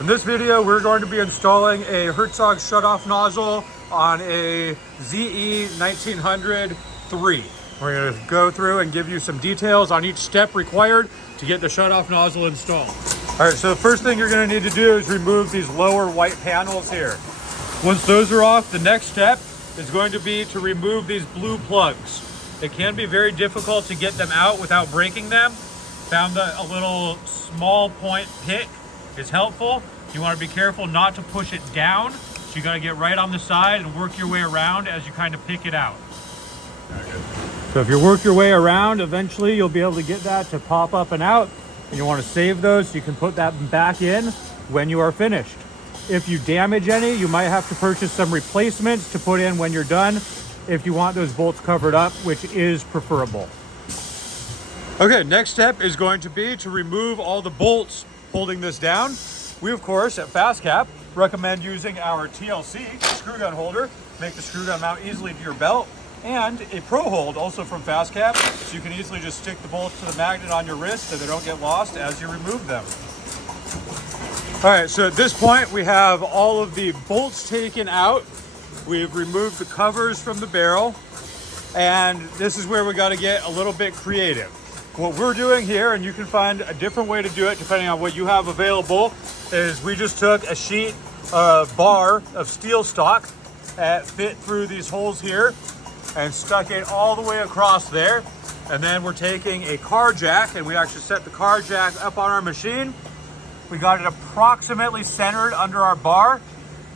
In this video, we're going to be installing a Herzog Shutoff nozzle on a ZE 1903. We're going to go through and give you some details on each step required to get the shutoff nozzle installed. All right, so the first thing you're going to need to do is remove these lower white panels here. Once those are off, the next step is going to be to remove these blue plugs. It can be very difficult to get them out without breaking them. Found that a little small point pick is helpful. You want to be careful not to push it down. So you got to get right on the side and work your way around as you kind of pick it out. So if you work your way around, eventually you'll be able to get that to pop up and out. And you want to save those so you can put that back in when you are finished. If you damage any, you might have to purchase some replacements to put in when you're done if you want those bolts covered up, which is preferable. Okay, next step is going to be to remove all the bolts holding this down. We, of course, at FastCap recommend using our TLC screw gun holder, make the screw gun mount easily to your belt, and a Pro Hold also from FastCap, so you can easily just stick the bolts to the magnet on your wrist so they don't get lost as you remove them. All right, so at this point, we have all of the bolts taken out. We've removed the covers from the barrel, and this is where we got to get a little bit creative. What we're doing here, and you can find a different way to do it depending on what you have available, is we just took a sheet, bar of steel stock that fit through these holes here and stuck it all the way across there. And then we're taking a car jack, and we actually set the car jack up on our machine. We got it approximately centered under our bar,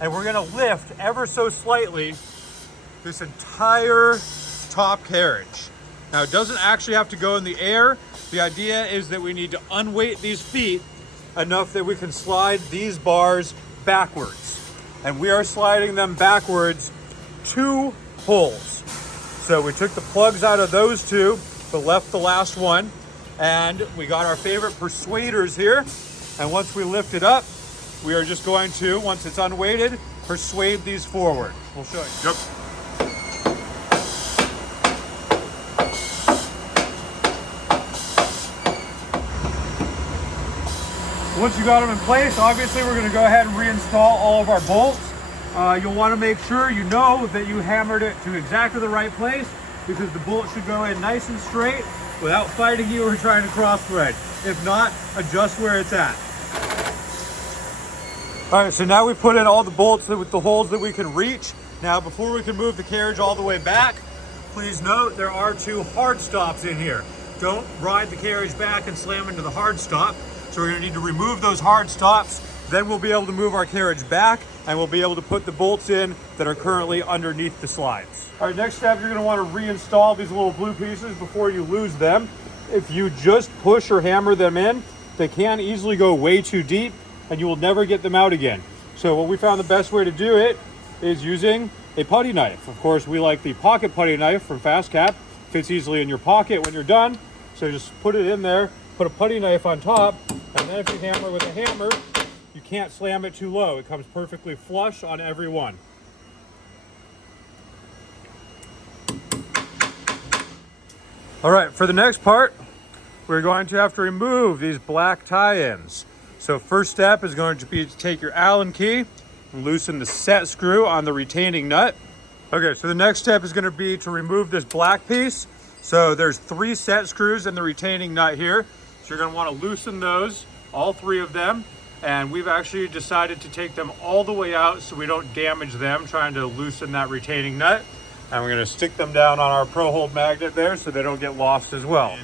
and we're gonna lift ever so slightly this entire top carriage. Now, it doesn't actually have to go in the air. The idea is that we need to unweight these feet enough that we can slide these bars backwards. And we are sliding them backwards 2 holes. So we took the plugs out of those 2, but left the last one. And we got our favorite persuaders here. And once we lift it up, we are just going to, once it's unweighted, persuade these forward. We'll show you. Yep. Once you got them in place, obviously we're going to go ahead and reinstall all of our bolts. You'll want to make sure you know that you hammered it to exactly the right place, because the bolt should go in nice and straight without fighting you or trying to cross thread. If not, adjust where it's at. All right, so now we put in all the bolts with the holes that we can reach. Now, before we can move the carriage all the way back, please note there are 2 hard stops in here. Don't ride the carriage back and slam into the hard stop. So we're gonna need to remove those hard stops. Then we'll be able to move our carriage back, and we'll be able to put the bolts in that are currently underneath the slides. All right, next step, you're gonna wanna reinstall these little blue pieces before you lose them. If you just push or hammer them in, they can easily go way too deep, and you will never get them out again. So what we found the best way to do it is using a putty knife. Of course, we like the pocket putty knife from FastCap. Fits easily in your pocket when you're done. So just put it in there, put a putty knife on top, and then if you hammer with a hammer, you can't slam it too low. It comes perfectly flush on every one. All right, for the next part, we're going to have to remove these black tie-ins. So first step is going to be to take your Allen key and loosen the set screw on the retaining nut. Okay, so the next step is going to be to remove this black piece. So there's 3 set screws in the retaining nut here. So you're going to want to loosen those, all 3 of them. And we've actually decided to take them all the way out so we don't damage them trying to loosen that retaining nut. And we're going to stick them down on our Pro Hold magnet there so they don't get lost as well.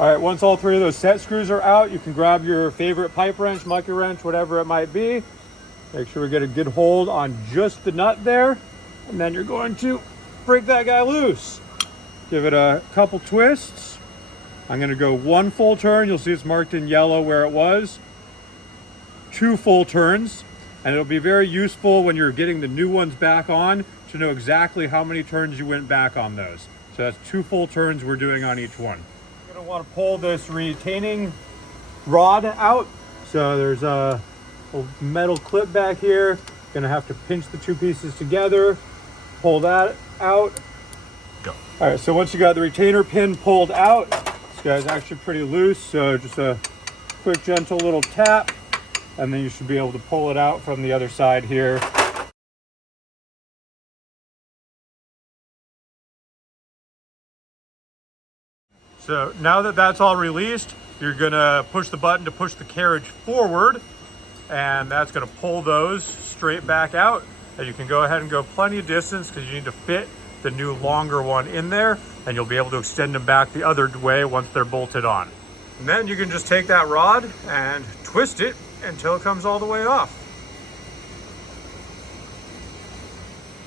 All right, once all 3 of those set screws are out, you can grab your favorite pipe wrench, monkey wrench, whatever it might be. Make sure we get a good hold on just the nut there. And then you're going to break that guy loose. Give it a couple twists. I'm going to go 1 full turn. You'll see it's marked in yellow where it was. 2 full turns. And it'll be very useful when you're getting the new ones back on to know exactly how many turns you went back on those. So that's 2 full turns we're doing on each one. You're going to want to pull this retaining rod out. So there's a metal clip back here. Going to have to pinch the 2 pieces together, pull that out. Go. All right, so once you got the retainer pin pulled out, this guy's actually pretty loose, so just a quick gentle little tap and then you should be able to pull it out from the other side here. So now that that's all released, you're gonna push the button to push the carriage forward, and that's gonna pull those straight back out. And you can go ahead and go plenty of distance because you need to fit the new longer one in there, and you'll be able to extend them back the other way once they're bolted on. And then you can just take that rod and twist it until it comes all the way off.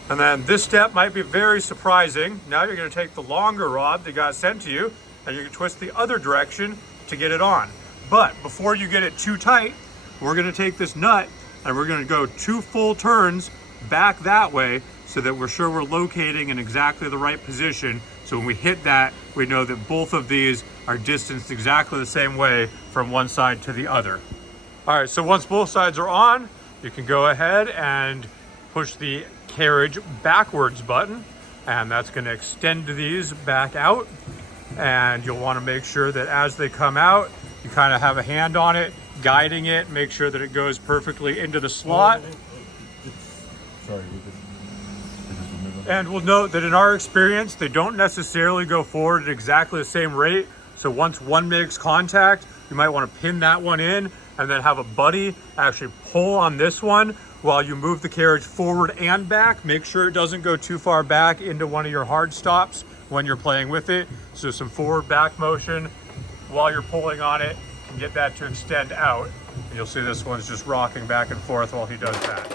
And then this step might be very surprising. Now you're gonna take the longer rod that got sent to you, and you can twist the other direction to get it on. But before you get it too tight, we're gonna take this nut and we're gonna go 2 full turns back that way so that we're sure we're locating in exactly the right position. So when we hit that, we know that both of these are distanced exactly the same way from one side to the other. All right, so once both sides are on, you can go ahead and push the carriage backwards button, and that's gonna extend these back out. And you'll want to make sure that as they come out, you kind of have a hand on it, guiding it, make sure that it goes perfectly into the slot. And we'll note that in our experience, they don't necessarily go forward at exactly the same rate. So once one makes contact, you might want to pin that one in and then have a buddy actually pull on this one while you move the carriage forward and back. Make sure it doesn't go too far back into one of your hard stops when you're playing with it. So some forward back motion while you're pulling on it can get that to extend out. And you'll see this one's just rocking back and forth while he does that.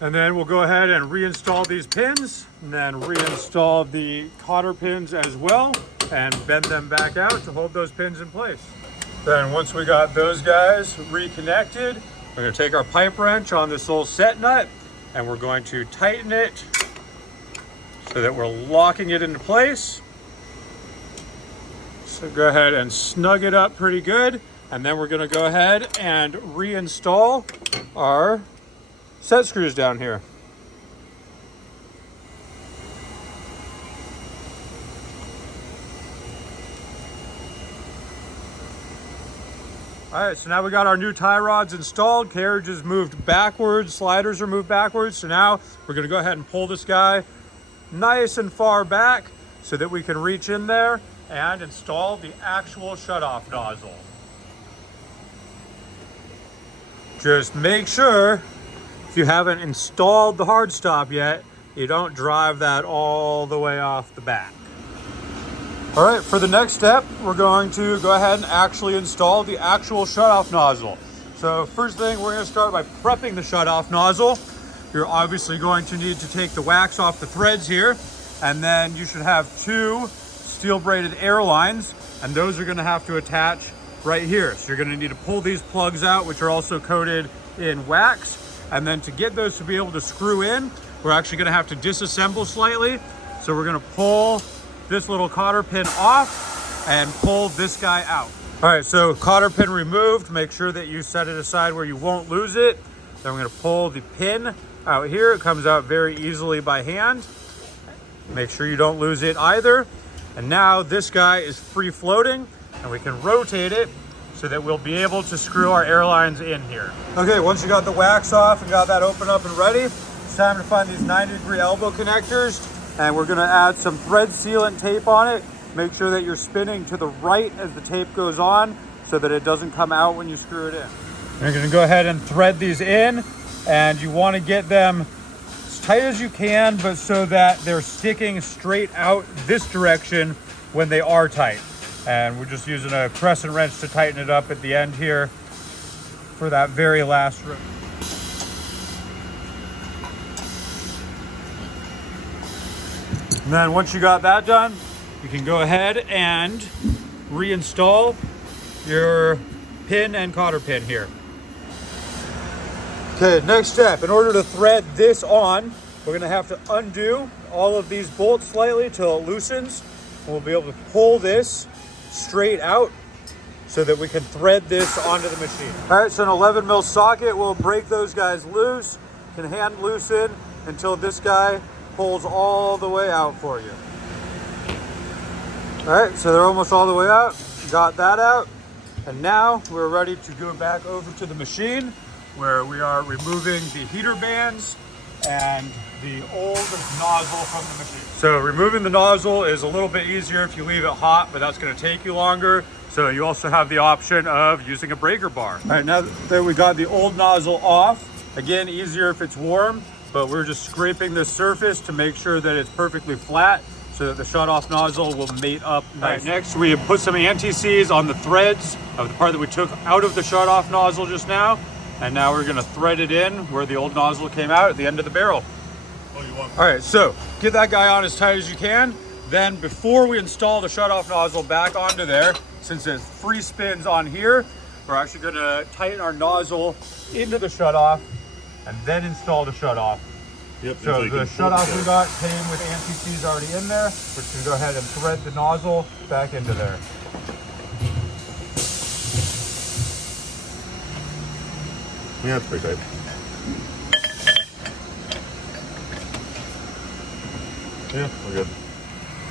And then we'll go ahead and reinstall these pins, and then reinstall the cotter pins as well, and bend them back out to hold those pins in place. Then once we got those guys reconnected, we're gonna take our pipe wrench on this little set nut, and we're going to tighten it so that we're locking it into place. So go ahead and snug it up pretty good. And then we're gonna go ahead and reinstall our set screws down here. All right, so now we got our new tie rods installed. Carriage is moved backwards, sliders are moved backwards. So now we're gonna go ahead and pull this guy nice and far back so that we can reach in there and install the actual shutoff nozzle. Just make sure, if you haven't installed the hard stop yet, you don't drive that all the way off the back. All right, for the next step, we're going to go ahead and actually install the actual shutoff nozzle. So first thing, we're gonna start by prepping the shutoff nozzle. You're obviously going to need to take the wax off the threads here, and then you should have 2 steel braided air lines, and those are gonna have to attach right here. So you're gonna need to pull these plugs out, which are also coated in wax. And then to get those to be able to screw in, we're actually gonna have to disassemble slightly. So we're gonna pull this little cotter pin off and pull this guy out. All right, so cotter pin removed. Make sure that you set it aside where you won't lose it. Then we're gonna pull the pin out here. It comes out very easily by hand. Make sure you don't lose it either. And now this guy is free floating, and we can rotate it so that we'll be able to screw our air lines in here. Okay, once you got the wax off and got that open up and ready, it's time to find these 90-degree elbow connectors, and we're gonna add some thread sealant tape on it. Make sure that you're spinning to the right as the tape goes on so that it doesn't come out when you screw it in. You're gonna go ahead and thread these in, and you wanna get them as tight as you can, but so that they're sticking straight out this direction when they are tight. And we're just using a crescent wrench to tighten it up at the end here for that very last row. And then once you got that done, you can go ahead and reinstall your pin and cotter pin here. Okay, next step, in order to thread this on, we're gonna have to undo all of these bolts slightly till it loosens. And we'll be able to pull this straight out so that we can thread this onto the machine. All right, so an 11mm socket will break those guys loose. You can hand loosen until this guy pulls all the way out for you. All right, so they're almost all the way out. Got that out. And now we're ready to go back over to the machine where we are removing the heater bands and the old nozzle from the machine. So removing the nozzle is a little bit easier if you leave it hot, but that's going to take you longer. So you also have the option of using a breaker bar. All right, now that we got the old nozzle off, again, easier if it's warm, but we're just scraping the surface to make sure that it's perfectly flat so that the shut-off nozzle will mate up nice. All right, next we have put some anti-seize on the threads of the part that we took out of the shut-off nozzle just now. And now we're gonna thread it in where the old nozzle came out at the end of the barrel. All right, so get that guy on as tight as you can. Then before we install the shut-off nozzle back onto there, since it free spins on here, we're actually gonna tighten our nozzle into the shut-off and then install the shut-off. Yep, so the shut-off we got came with anti-seize already in there. We're just gonna go ahead and thread the nozzle back into there. Yeah, it's pretty tight. Yeah, we're good.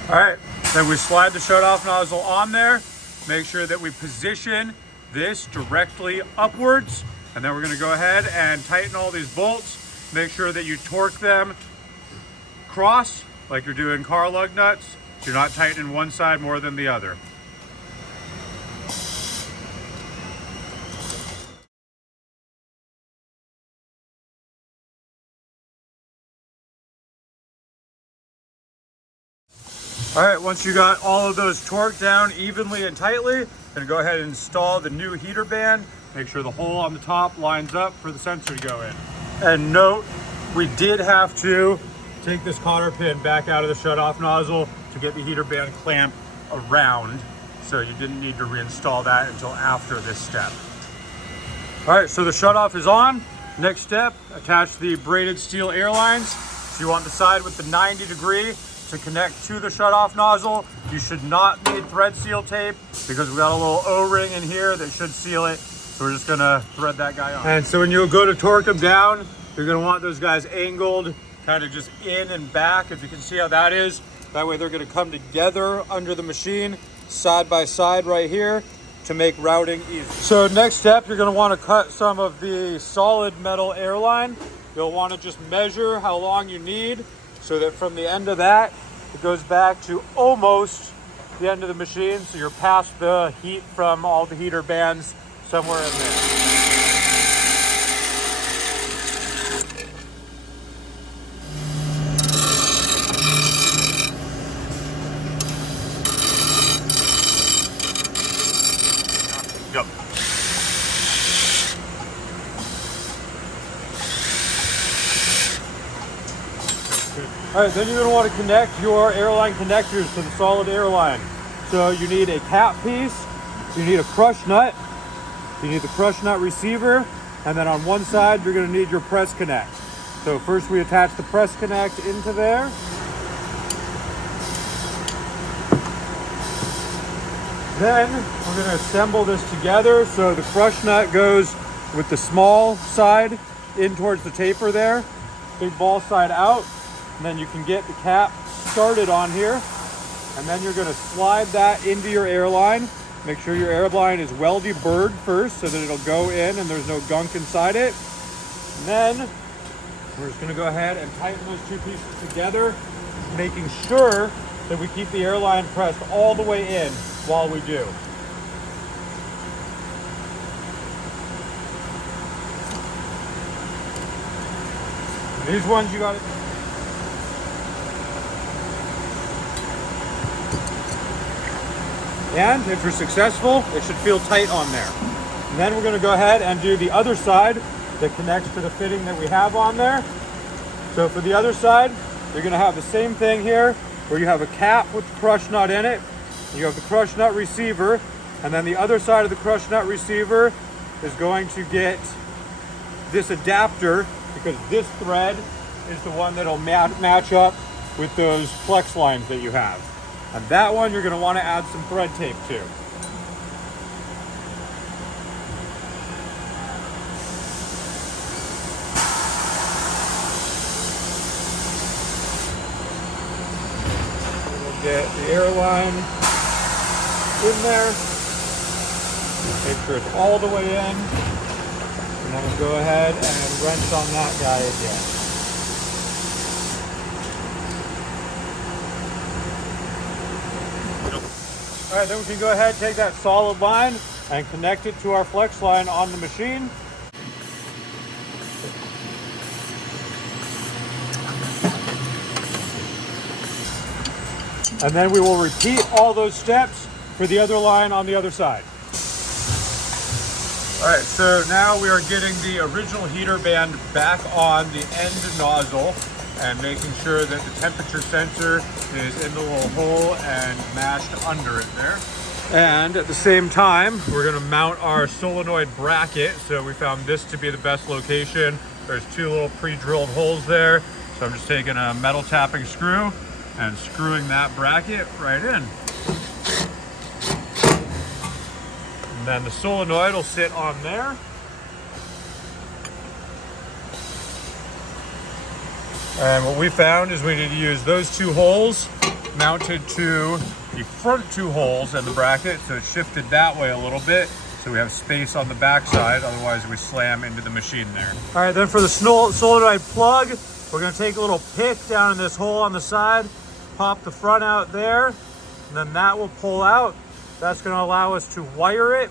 All right, then we slide the shut-off nozzle on there. Make sure that we position this directly upwards. And then we're gonna go ahead and tighten all these bolts. Make sure that you torque them cross like you're doing car lug nuts. So you're not tightening one side more than the other. All right, once you got all of those torqued down evenly and tightly, gonna go ahead and install the new heater band. Make sure the hole on the top lines up for the sensor to go in. And note, we did have to take this cotter pin back out of the shut-off nozzle to get the heater band clamp around. So you didn't need to reinstall that until after this step. All right, so the shut-off is on. Next step, attach the braided steel air lines. So you want the side with the 90-degree to connect to the shut-off nozzle. You should not need thread seal tape because we got a little O-ring in here that should seal it. So we're just gonna thread that guy on. And so when you go to torque them down, you're gonna want those guys angled kind of just in and back. If you can see how that is, that way they're gonna come together under the machine, side by side right here to make routing easy. So next step, you're gonna wanna cut some of the solid metal air line. You'll wanna just measure how long you need so that from the end of that, it goes back to almost the end of the machine. So you're past the heat from all the heater bands somewhere in there. Yep. All right, then you're gonna want to connect your airline connectors to the solid airline. So you need a cap piece, you need a crush nut, you need the crush nut receiver, and then on one side, you're gonna need your press connect. So first we attach the press connect into there. Then we're gonna assemble this together. So the crush nut goes with the small side in towards the taper there, big ball side out. And then you can get the cap started on here. And then you're gonna slide that into your airline. Make sure your airline is well deburred first so that it'll go in and there's no gunk inside it. And then we're just gonna go ahead and tighten those two pieces together, making sure that we keep the airline pressed all the way in while we do. These ones you gotta... And if you're successful, it should feel tight on there. And then we're gonna go ahead and do the other side that connects to the fitting that we have on there. So for the other side, you're gonna have the same thing here, where you have a cap with the crush nut in it. You have the crush nut receiver, and then the other side of the crush nut receiver is going to get this adapter, because this thread is the one that'll match up with those flex lines that you have. And that one you're going to want to add some thread tape to. We'll get the airline in there. Make sure it's all the way in. And then we'll go ahead and wrench on that guy again. All right, then we can go ahead and take that solid line and connect it to our flex line on the machine. And then we will repeat all those steps for the other line on the other side. All right, so now we are getting the original heater band back on the end nozzle and making sure that the temperature sensor is in the little hole and mashed under it there. And at the same time, we're gonna mount our solenoid bracket. So we found this to be the best location. There's two little pre-drilled holes there. So I'm just taking a metal tapping screw and screwing that bracket right in. And then the solenoid will sit on there. And what we found is we need to use those two holes mounted to the front two holes in the bracket, so it's shifted that way a little bit, so we have space on the back side, otherwise we slam into the machine there. All right, then for the solenoid plug, we're gonna take a little pick down in this hole on the side, pop the front out there, and then that will pull out. That's gonna allow us to wire it,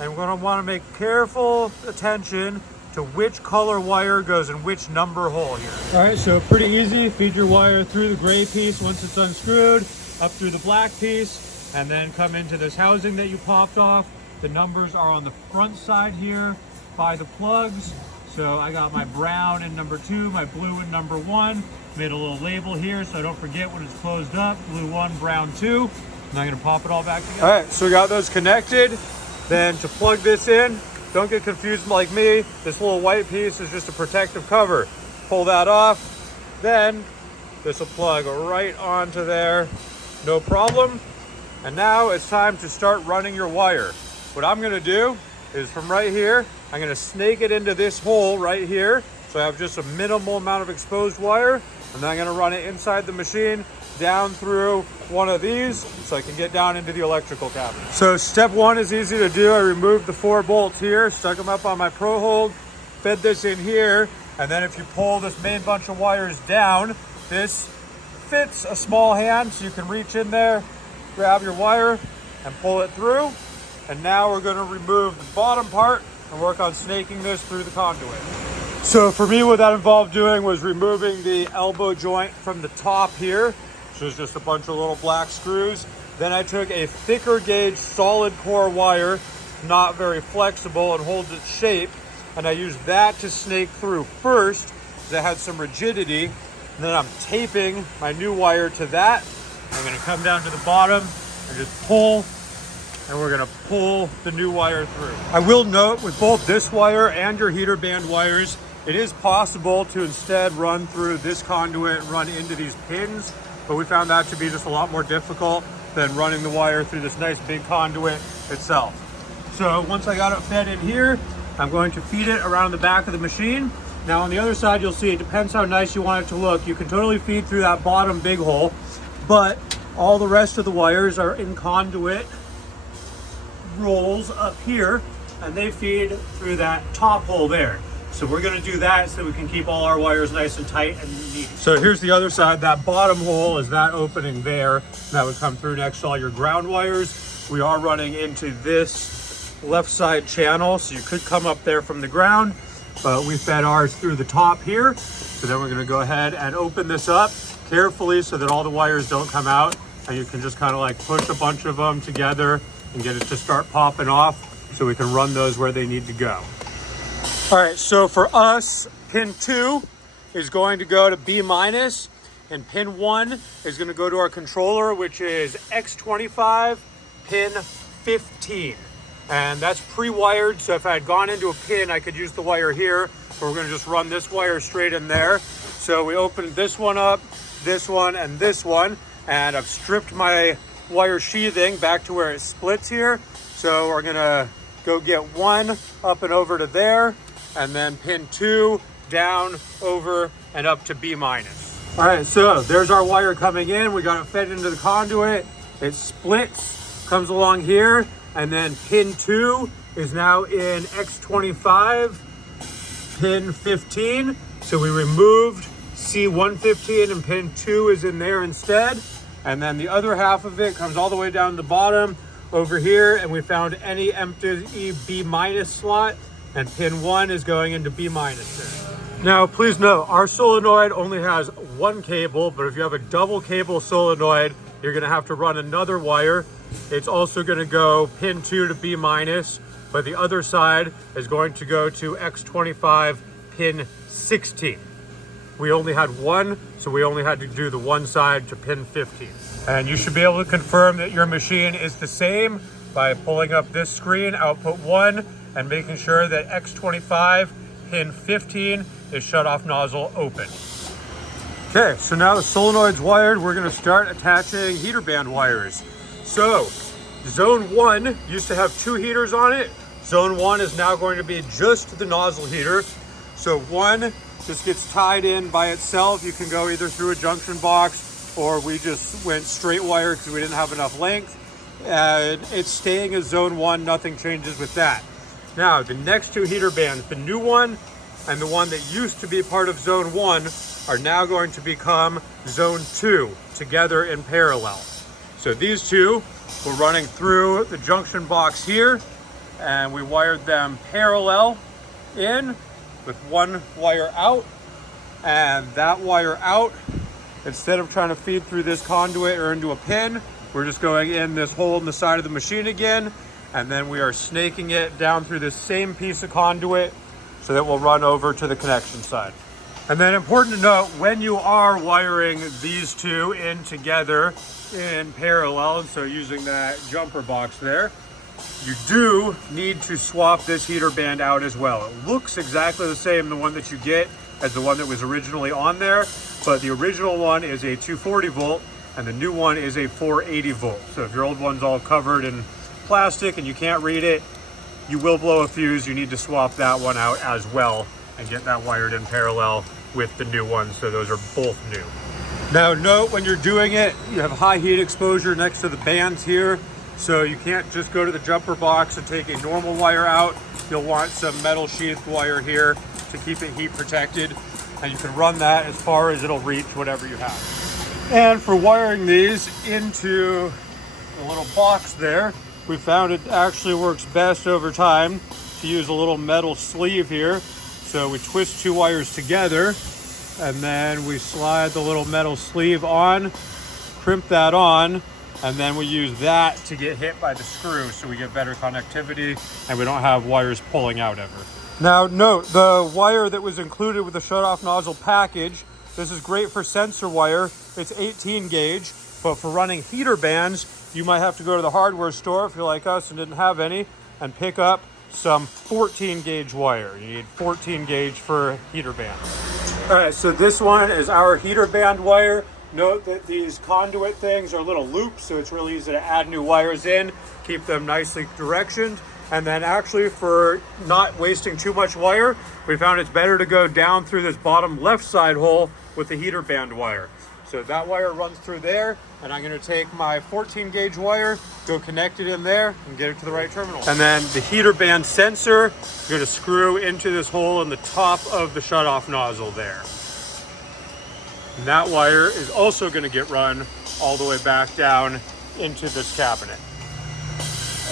and we're gonna wanna make careful attention to which color wire goes in which number hole here. All right, so pretty easy. Feed your wire through the gray piece once it's unscrewed, up through the black piece, and then come into this housing that you popped off. The numbers are on the front side here by the plugs. So I got my brown in number 2, my blue in number 1. Made a little label here so I don't forget when it's closed up. Blue 1, brown 2. And I'm gonna pop it all back together. All right, so we got those connected. Then to plug this in, don't get confused like me. This little white piece is just a protective cover. Pull that off. Then this will plug right onto there. No problem. And now it's time to start running your wire. What I'm gonna do is from right here, I'm gonna snake it into this hole right here. So I have just a minimal amount of exposed wire. And then I'm gonna run it inside the machine, down through one of these so I can get down into the electrical cabinet. So step 1 is easy to do. I removed the 4 bolts here, stuck them up on my Pro Hold, fed this in here, and then if you pull this main bunch of wires down, this fits a small hand so you can reach in there, grab your wire, and pull it through. And now we're gonna remove the bottom part and work on snaking this through the conduit. So for me, what that involved doing was removing the elbow joint from the top here. So it's just a bunch of little black screws. Then I took a thicker gauge solid core wire, not very flexible and holds its shape. And I used that to snake through first, because it had some rigidity. And then I'm taping my new wire to that. I'm gonna come down to the bottom and just pull, and we're gonna pull the new wire through. I will note with both this wire and your heater band wires, it is possible to instead run through this conduit, run into these pins, but we found that to be just a lot more difficult than running the wire through this nice big conduit itself. So once I got it fed in here, I'm going to feed it around the back of the machine. Now on the other side, you'll see it depends how nice you want it to look. You can totally feed through that bottom big hole, but all the rest of the wires are in conduit rolls up here, and they feed through that top hole there. So we're gonna do that so we can keep all our wires nice and tight and neat. So here's the other side. That bottom hole is that opening there. That would come through next to all your ground wires. We are running into this left side channel, so you could come up there from the ground, but we fed ours through the top here. So then we're gonna go ahead and open this up carefully so that all the wires don't come out, and you can just kind of like push a bunch of them together and get it to start popping off so we can run those where they need to go. All right, so for us, pin 2 is going to go to B-, and pin 1 is gonna go to our controller, which is X25, pin 15. And that's pre-wired, so if I had gone into a pin, I could use the wire here, but we're gonna just run this wire straight in there. So we opened this one up, this one, and this one, and I've stripped my wire sheathing back to where it splits here. So we're gonna go get one up and over to there, and then pin 2 down, over, and up to B-. All right, so there's our wire coming in. We got it fed into the conduit. It splits, comes along here, and then pin 2 is now in X25 pin 15. So we removed C115 and pin 2 is in there instead. And then the other half of it comes all the way down to the bottom over here, and we found any empty B- slot, and pin 1 is going into B- there. Now, please note, our solenoid only has one cable, but if you have a double cable solenoid, you're gonna have to run another wire. It's also gonna go pin 2 to B-, but the other side is going to go to X25 pin 16. We only had one, so we only had to do the one side to pin 15. And you should be able to confirm that your machine is the same by pulling up this screen, output 1, and making sure that X25 pin 15 is shut off nozzle open. Okay, so now the solenoid's wired, we're gonna start attaching heater band wires. So, zone 1 used to have 2 heaters on it. Zone 1 is now going to be just the nozzle heater. So 1 just gets tied in by itself. You can go either through a junction box, or we just went straight wire because we didn't have enough length. And it's staying as zone 1, nothing changes with that. Now, the next 2 heater bands, the new one and the one that used to be part of zone 1, are now going to become zone 2 together in parallel. So these 2 were running through the junction box here, and we wired them parallel in with one wire out, and that wire out, instead of trying to feed through this conduit or into a pin, we're just going in this hole in the side of the machine again, and then we are snaking it down through this same piece of conduit so that we'll run over to the connection side. And then important to note, when you are wiring these 2 in together in parallel, so using that jumper box there, you do need to swap this heater band out as well. It looks exactly the same, the one that you get, as the one that was originally on there, but the original one is a 240 volt and the new one is a 480 volt. So if your old one's all covered in plastic and you can't read it, you will blow a fuse. You need to swap that one out as well and get that wired in parallel with the new one, so those are both new. Now note, when you're doing it, you have high heat exposure next to the bands here, so you can't just go to the jumper box and take a normal wire out. You'll want some metal sheath wire here to keep it heat protected, and you can run that as far as it'll reach whatever you have. And for wiring these into the little box there, we found it actually works best over time to use a little metal sleeve here. So we twist 2 wires together, and then we slide the little metal sleeve on, crimp that on, and then we use that to get hit by the screw, so we get better connectivity and we don't have wires pulling out ever. Now note, the wire that was included with the shut-off nozzle package, this is great for sensor wire. It's 18 gauge, but for running heater bands, you might have to go to the hardware store if you're like us and didn't have any, and pick up some 14 gauge wire. You need 14 gauge for heater bands. All right, so this one is our heater band wire. Note that these conduit things are little loops, so it's really easy to add new wires in, keep them nicely directioned. And then actually, for not wasting too much wire, we found it's better to go down through this bottom left side hole with the heater band wire. So that wire runs through there, and I'm gonna take my 14 gauge wire, go connect it in there, and get it to the right terminal. And then the heater band sensor, you're gonna screw into this hole in the top of the shutoff nozzle there. And that wire is also gonna get run all the way back down into this cabinet.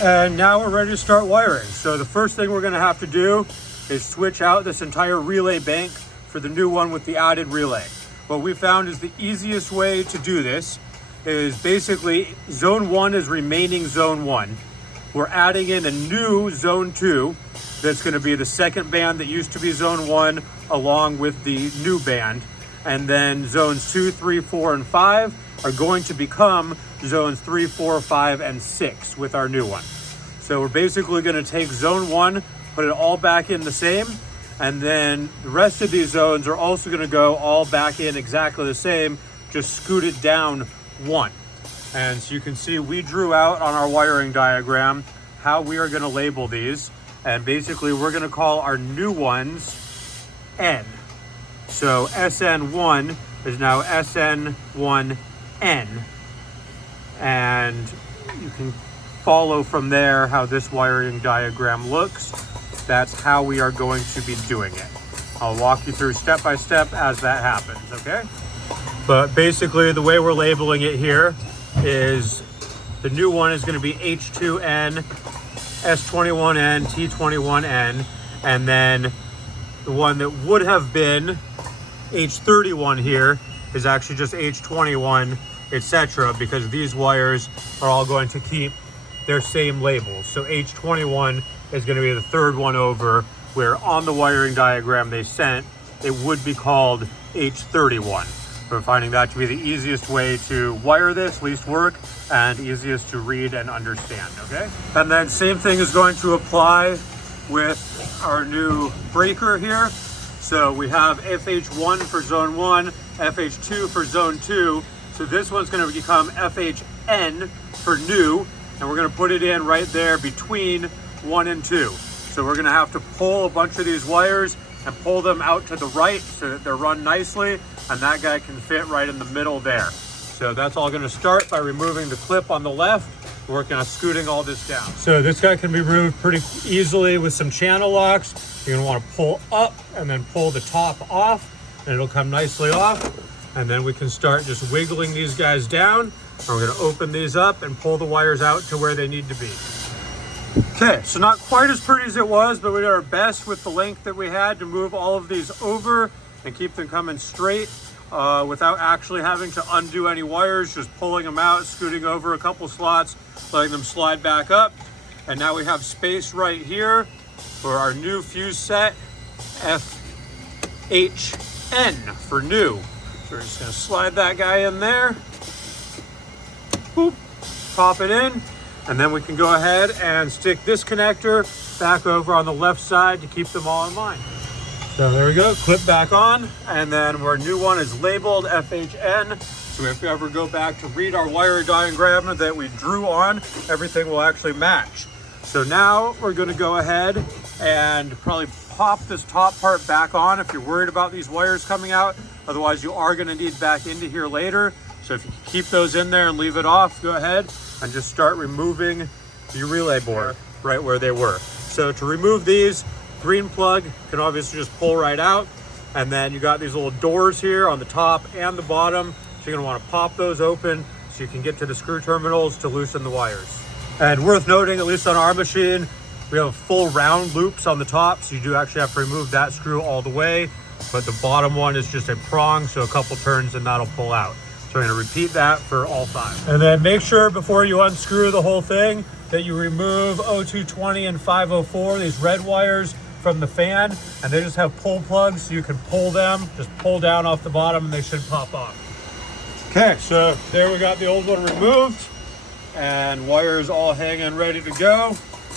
And now we're ready to start wiring. So the first thing we're gonna have to do is switch out this entire relay bank for the new one with the added relay. What we found is the easiest way to do this is basically zone 1 is remaining zone 1. We're adding in a new zone 2 that's going to be the second band that used to be zone 1 along with the new band. And then zones 2, 3, 4, and 5 are going to become zones 3, 4, 5, and 6 with our new one. So we're basically going to take zone 1, put it all back in the same, and then the rest of these zones are also going to go all back in exactly the same, just scooted down 1. And so you can see we drew out on our wiring diagram how we are going to label these. And basically we're going to call our new ones N. So SN1 is now SN1N. And you can follow from there how this wiring diagram looks, that's how we are going to be doing it. I'll walk you through step by step as that happens, okay? But basically the way we're labeling it here is the new one is going to be H2N, S21N, T21N, and then the one that would have been H31 here is actually just H21, etc., because these wires are all going to keep their same labels. So H21 is going to be the third one over, where on the wiring diagram they sent, it would be called H31. We're finding that to be the easiest way to wire this, least work, and easiest to read and understand, okay? And then same thing is going to apply with our new breaker here. So we have FH1 for zone 1, FH2 for zone 2. So this one's going to become FHN for new, and we're going to put it in right there between 1 and 2. So we're going to have to pull a bunch of these wires and pull them out to the right so that they're run nicely, and that guy can fit right in the middle there. So that's all going to start by removing the clip on the left, working on scooting all this down. So this guy can be removed pretty easily with some channel locks. You're going to want to pull up and then pull the top off, and it'll come nicely off. And then we can start just wiggling these guys down. And we're going to open these up and pull the wires out to where they need to be. Okay, so not quite as pretty as it was, but we did our best with the length that we had to move all of these over and keep them coming straight without actually having to undo any wires, just pulling them out, scooting over a couple slots, letting them slide back up. And now we have space right here for our new fuse set, FHN for new. So we're just gonna slide that guy in there, boop, pop it in, and then we can go ahead and stick this connector back over on the left side to keep them all in line. So there we go, clip back on, and then our new one is labeled FHN. So if we ever go back to read our wire diagram that we drew on, everything will actually match. So now we're gonna go ahead and probably pop this top part back on if you're worried about these wires coming out. Otherwise, you are gonna need back into here later. So if you keep those in there and leave it off, go ahead and just start removing the relay board right where they were. So to remove these, green plug can obviously just pull right out. And then you got these little doors here on the top and the bottom. So you're gonna wanna pop those open so you can get to the screw terminals to loosen the wires. And worth noting, at least on our machine, we have full round loops on the top. So you do actually have to remove that screw all the way. But the bottom one is just a prong, so a couple turns and that'll pull out. So we're gonna repeat that for all 5. And then make sure before you unscrew the whole thing that you remove 0220 and 504, these red wires from the fan, and they just have pull plugs so you can pull them, just pull down off the bottom and they should pop off. Okay, so there we got the old one removed and wires all hanging ready to go.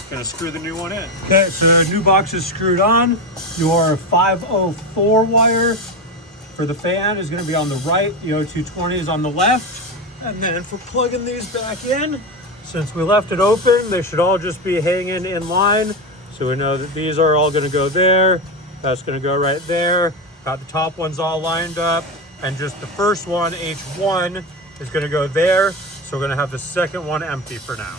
Gonna screw the new one in. Okay, so the new box is screwed on. Your 504 wire for the fan is gonna be on the right. The 0220 is on the left. And then for plugging these back in, since we left it open, they should all just be hanging in line. So we know that these are all gonna go there. That's gonna go right there. Got the top ones all lined up. And just the first one, H1, is gonna go there. So we're gonna have the second one empty for now.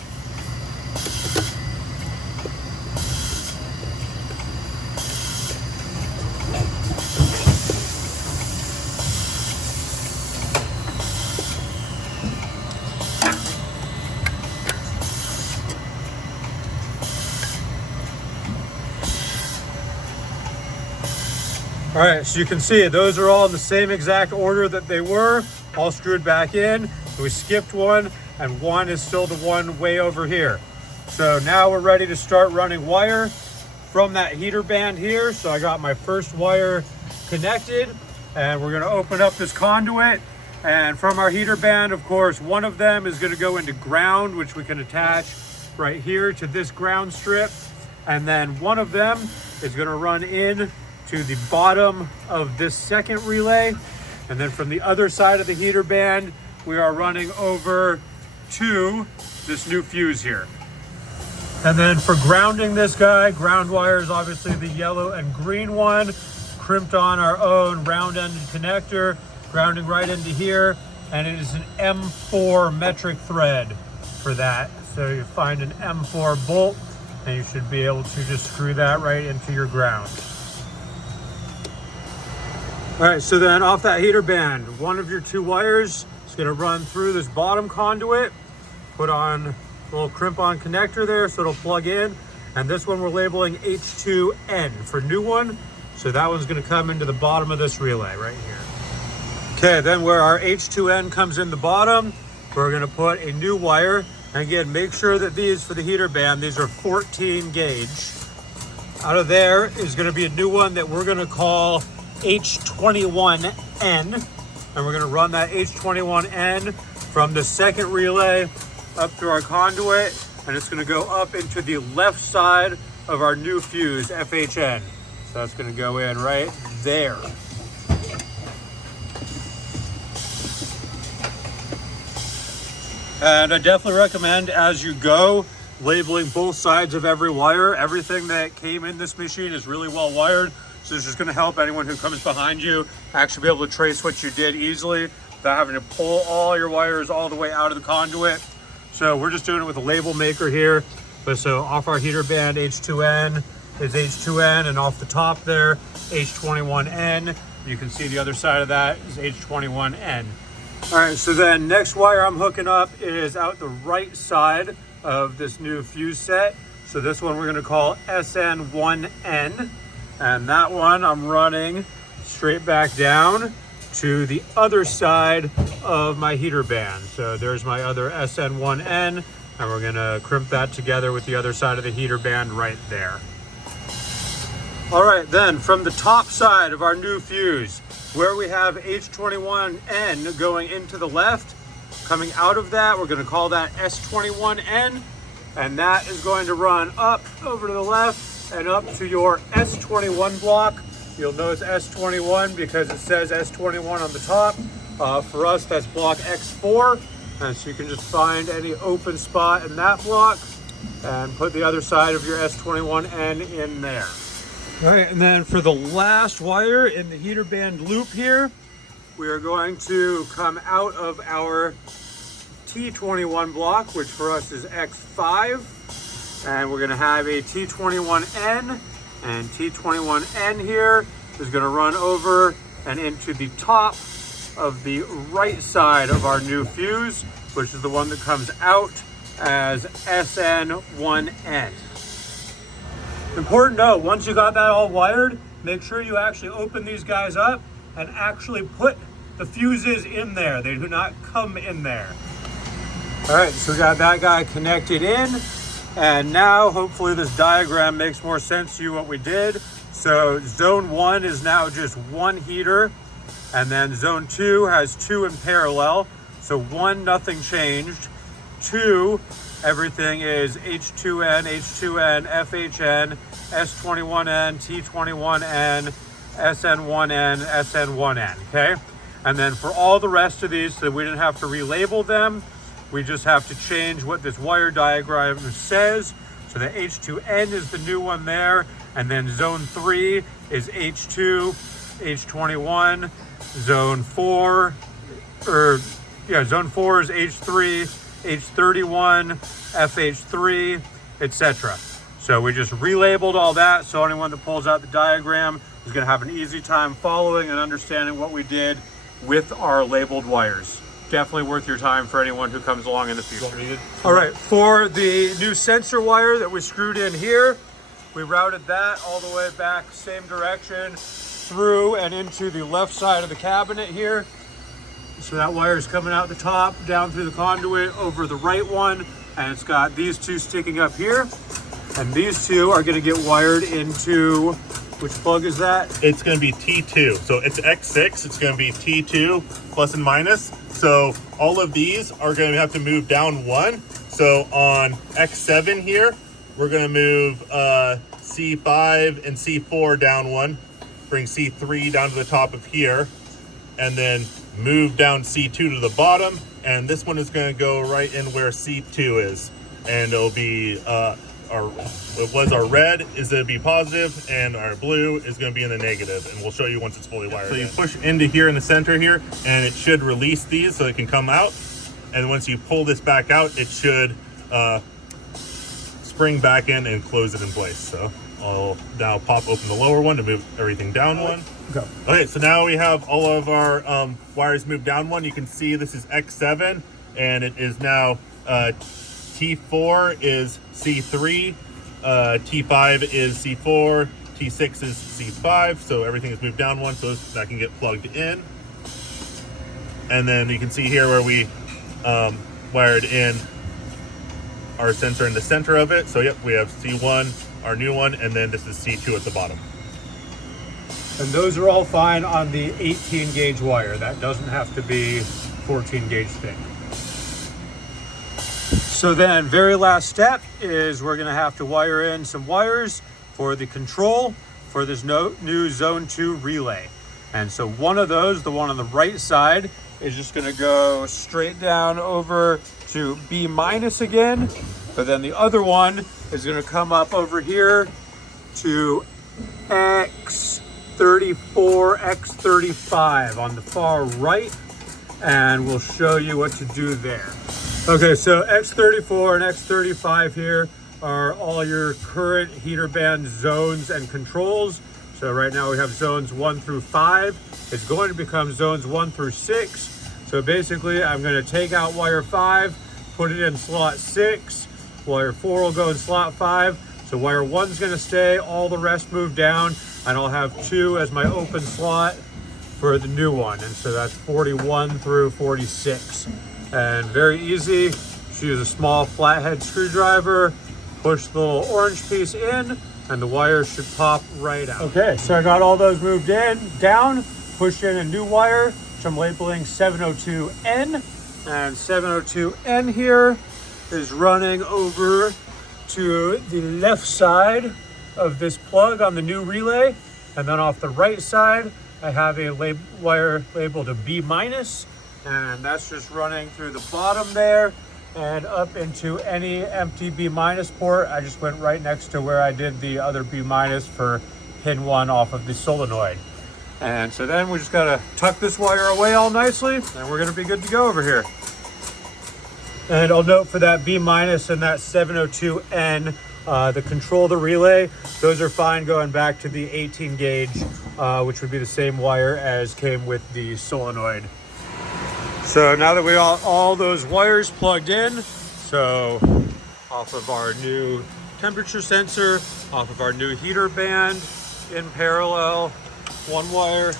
All right, so you can see those are all in the same exact order that they were, all screwed back in. We skipped one, and one is still the one way over here. So now we're ready to start running wire from that heater band here. So I got my first wire connected, and we're gonna open up this conduit. And from our heater band, of course, one of them is gonna go into ground, which we can attach right here to this ground strip. And then one of them is gonna run in to the bottom of this second relay. And then from the other side of the heater band, we are running over to this new fuse here. And then for grounding this guy, ground wire is obviously the yellow and green one, crimped on our own round-ended connector, grounding right into here. And it is an M4 metric thread for that. So you find an M4 bolt and you should be able to just screw that right into your ground. All right, so then off that heater band, one of your 2 wires is gonna run through this bottom conduit, put on a little crimp-on connector there so it'll plug in. And this one we're labeling H2N for new one. So that one's gonna come into the bottom of this relay right here. Okay, then where our H2N comes in the bottom, we're gonna put a new wire. And again, make sure that these for the heater band, these are 14 gauge. Out of there is gonna be a new one that we're gonna call H21N. And we're gonna run that H21N from the second relay up through our conduit. And it's gonna go up into the left side of our new fuse, FHN. So that's gonna go in right there. And I definitely recommend as you go, labeling both sides of every wire. Everything that came in this machine is really well wired. So this is gonna help anyone who comes behind you actually be able to trace what you did easily without having to pull all your wires all the way out of the conduit. So we're just doing it with a label maker here. But so off our heater band, H2N is H2N, and off the top there, H21N. You can see the other side of that is H21N. All right, so then next wire I'm hooking up is out the right side of this new fuse set. So this one we're gonna call SN1N. And that one I'm running straight back down to the other side of my heater band. So there's my other SN1N, and we're gonna crimp that together with the other side of the heater band right there. All right, then from the top side of our new fuse, where we have H21N going into the left, coming out of that, we're gonna call that S21N, and that is going to run up over to the left and up to your S21 block. You'll notice S21 because it says S21 on the top. For us, that's block X4. And so you can just find any open spot in that block and put the other side of your S21N in there. All right, and then for the last wire in the heater band loop here, we are going to come out of our T21 block, which for us is X5. And we're gonna have a T21N, and T21N here is gonna run over and into the top of the right side of our new fuse, which is the one that comes out as SN1N. Important note, once you got that all wired, make sure you actually open these guys up and actually put the fuses in there. They do not come in there. All right, so we got that guy connected in. And now hopefully this diagram makes more sense to you what we did. So zone 1 is now just one heater, and then zone 2 has 2 in parallel. So 1, nothing changed. 2, everything is H2N, H2N, FHN, S21N, T21N, SN1N, SN1N, okay? And then for all the rest of these, so we didn't have to relabel them, we just have to change what this wire diagram says. So the H2N is the new one there. And then zone 3 is H2, H21, zone 4 is H3, H31, FH3, etc. So we just relabeled all that, so anyone that pulls out the diagram is gonna have an easy time following and understanding what we did with our labeled wires. Definitely worth your time for anyone who comes along in the future. All right, for the new sensor wire that we screwed in here, we routed that all the way back, same direction, through and into the left side of the cabinet here. So that wire is coming out the top, down through the conduit, over the right one, and it's got these 2 sticking up here. And these 2 are gonna get wired into, which plug is that? It's going to be T2. So it's X6. It's going to be T2 plus and minus. So all of these are going to have to move down 1. So on X7 here, we're going to move C5 and C4 down 1. Bring C3 down to the top of here. And then move down C2 to the bottom. And this one is going to go right in where C2 is. And it'll be... our red is going to be positive, and our blue is going to be in the negative, and we'll show you once it's fully wired. So you push into here in the center here, and it should release these so it can come out. And once you pull this back out, it should spring back in and close it in place. So I'll now pop open the lower one to move everything down one. Go. Okay, so now we have all of our wires moved down one. You can see this is X7, and it is now T4 is C3, T5 is C4, T6 is C5, so everything is moved down one, so that can get plugged in. And then you can see here where we wired in our sensor in the center of it. So yep, we have C1, our new one, and then this is C2 at the bottom. And those are all fine on the 18 gauge wire. That doesn't have to be 14 gauge thick. So then very last step is we're gonna have to wire in some wires for the control for this new Zone 2 relay. And so one of those, the one on the right side, is just gonna go straight down over to B- again. But then the other one is gonna come up over here to X34, X35 on the far right. And we'll show you what to do there. Okay, so X34 and X35 here are all your current heater band zones and controls. So right now we have zones 1 through 5. It's going to become zones 1 through 6. So basically I'm going to take out wire 5, put it in slot 6. Wire 4 will go in slot 5. So wire 1's going to stay, all the rest move down, and I'll have 2 as my open slot for the new one. And so that's 41 through 46. And very easy. Just use a small flathead screwdriver, push the little orange piece in, and the wire should pop right out. Okay, so I got all those moved down, pushed in a new wire, which I'm labeling 702N. And 702N here is running over to the left side of this plug on the new relay. And then off the right side, I have a wire labeled a B-, and that's just running through the bottom there and up into any empty B- port. I just went right next to where I did the other B- for pin 1 off of the solenoid. And so then we just gotta tuck this wire away all nicely, and we're gonna be good to go over here. And I'll note for that B- and that 702N, the control the relay, those are fine going back to the 18 gauge, which would be the same wire as came with the solenoid. So now that we got all those wires plugged in, so off of our new temperature sensor, off of our new heater band in parallel, one wire,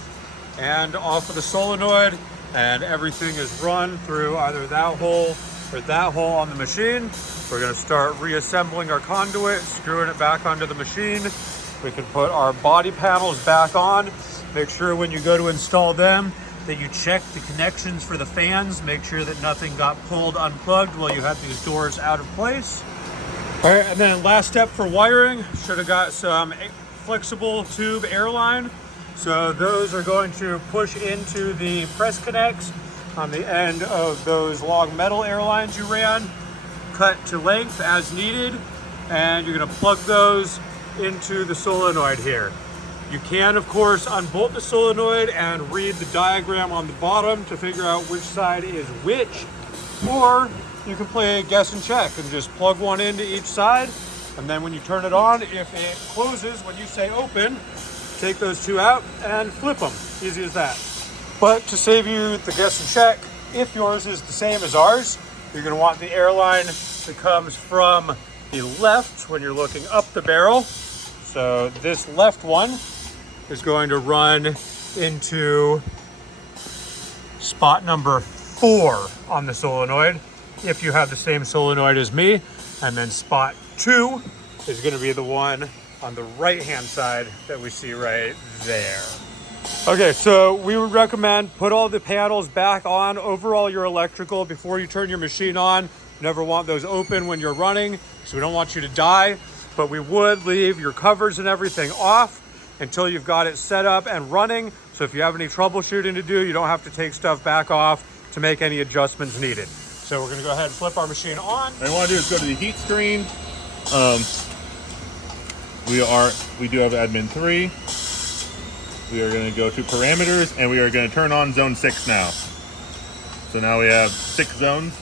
and off of the solenoid, and everything is run through either that hole or that hole on the machine. We're gonna start reassembling our conduit, screwing it back onto the machine. We can put our body panels back on. Make sure when you go to install them that you check the connections for the fans. Make sure that nothing got pulled, unplugged while you had these doors out of place. All right, and then last step for wiring, should have got some flexible tube airline. So those are going to push into the press connects on the end of those long metal airlines you ran, cut to length as needed, and you're gonna plug those into the solenoid here. You can, of course, unbolt the solenoid and read the diagram on the bottom to figure out which side is which, or you can play guess and check and just plug one into each side, and then when you turn it on, if it closes when you say open, take those two out and flip them. Easy as that. But to save you the guess and check, if yours is the same as ours, you're going to want the airline that comes from the left when you're looking up the barrel. So this left one is going to run into spot number 4 on the solenoid, if you have the same solenoid as me. And then spot 2 is going to be the one on the right-hand side that we see right there. Okay, so we would recommend put all the panels back on over all your electrical before you turn your machine on. You never want those open when you're running, so we don't want you to die. But we would leave your covers and everything off until you've got it set up and running. So if you have any troubleshooting to do, you don't have to take stuff back off to make any adjustments needed. So we're gonna go ahead and flip our machine on. What I wanna do is go to the heat screen. We do have admin 3. We are gonna go to parameters, and we are gonna turn on zone 6 now. So now we have 6 zones.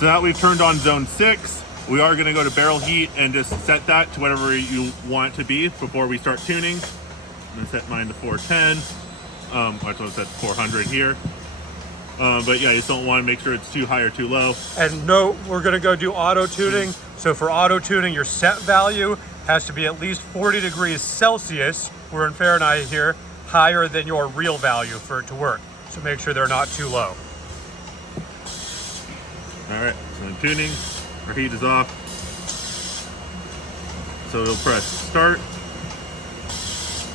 So now we've turned on zone 6. We are gonna go to barrel heat and just set that to whatever you want it to be before we start tuning. I'm gonna set mine to 410. I just want to set 400 here. But yeah, you just don't want to make sure it's too high or too low. And no, we're gonna go do auto tuning. So for auto tuning, your set value has to be at least 40 degrees Celsius, we're in Fahrenheit here, higher than your real value for it to work. So make sure they're not too low. All right, so in tuning, our heat is off. So we'll press start,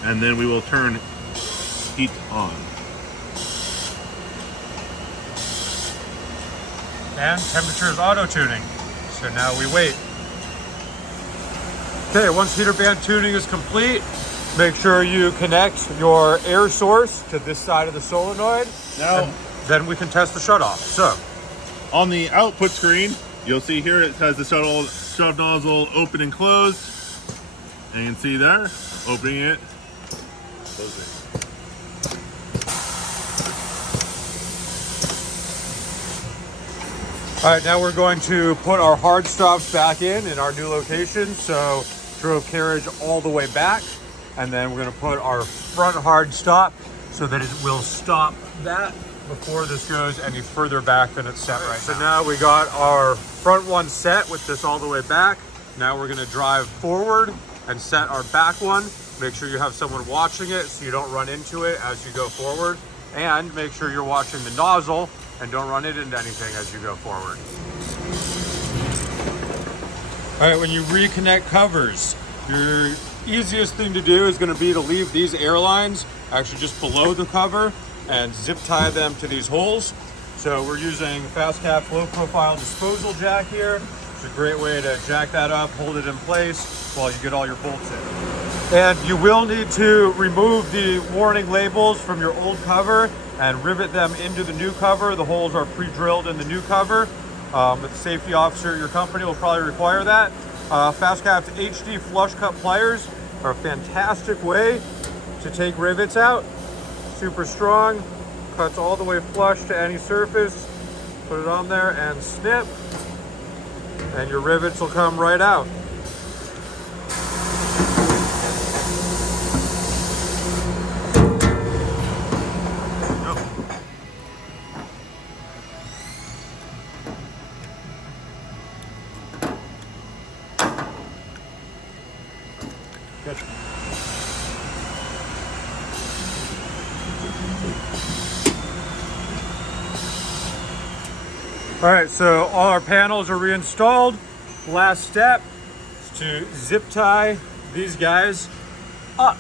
and then we will turn heat on. And temperature is auto tuning. So now we wait. Okay, once heater band tuning is complete, make sure you connect your air source to this side of the solenoid. Now, then we can test the shutoff. So, on the output screen, you'll see here it has the shut nozzle open and closed. And you can see there, opening it, closing. all right, now we're going to put our hard stops back in our new location. So drove carriage all the way back, and then we're going to put our front hard stop so that it will stop that before this goes any further back than it's set right now. So now we got our front one set with this all the way back. Now we're going to drive forward and set our back one. Make sure you have someone watching it so you don't run into it as you go forward, and make sure you're watching the nozzle and don't run it into anything as you go forward. All right, when you reconnect covers, your easiest thing to do is going to be to leave these air lines actually just below the cover and zip tie them to these holes. So we're using FastCap low profile disposal jack here. It's a great way to jack that up, hold it in place while you get all your bolts in. And you will need to remove the warning labels from your old cover and rivet them into the new cover. The holes are pre-drilled in the new cover. But the safety officer at your company will probably require that. FastCap's HD flush cut pliers are a fantastic way to take rivets out. Super strong, cuts all the way flush to any surface. Put it on there and snip, and your rivets will come right out. All right, so all our panels are reinstalled. Last step is to zip tie these guys up.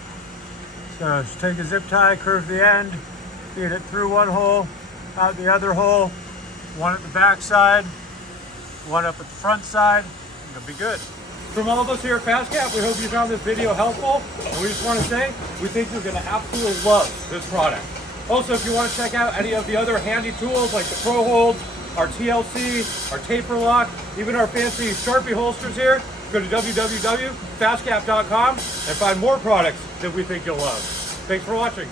So just take a zip tie, curve the end, feed it through one hole, out the other hole, one at the back side, one up at the front side, and it'll be good. From all of us here at FastCap, we hope you found this video helpful. And we just want to say, we think you're going to absolutely love this product. Also, if you want to check out any of the other handy tools like the Pro Hold, our TLC, our taper lock, even our fancy Sharpie holsters here, go to www.fastcap.com and find more products that we think you'll love. Thanks for watching.